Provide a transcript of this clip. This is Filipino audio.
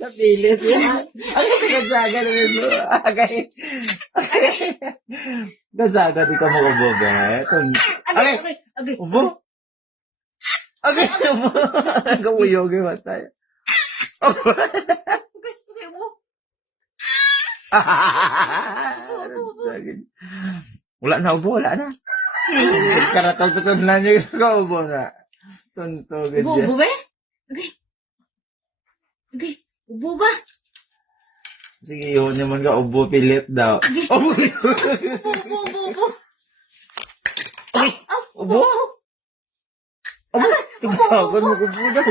Napilit yan. Ang kasaga naman mo. Agay. Kasaga di ka mo ubo ba? Agay. Agay. Ubo? Agay mo. Kamuyog yung matay. Agay mo. Wala na ubo, wala na. Karatol-tutol na niya ka ubo na. Tuntog Ubo, ubo ba? Agay. Agay. Ubo ba? Sige, yun naman ka, ubo pilit daw. Ubo, ubo, ubo, ubo. Ubo? Ubo? Tigsagan mo ubo daw.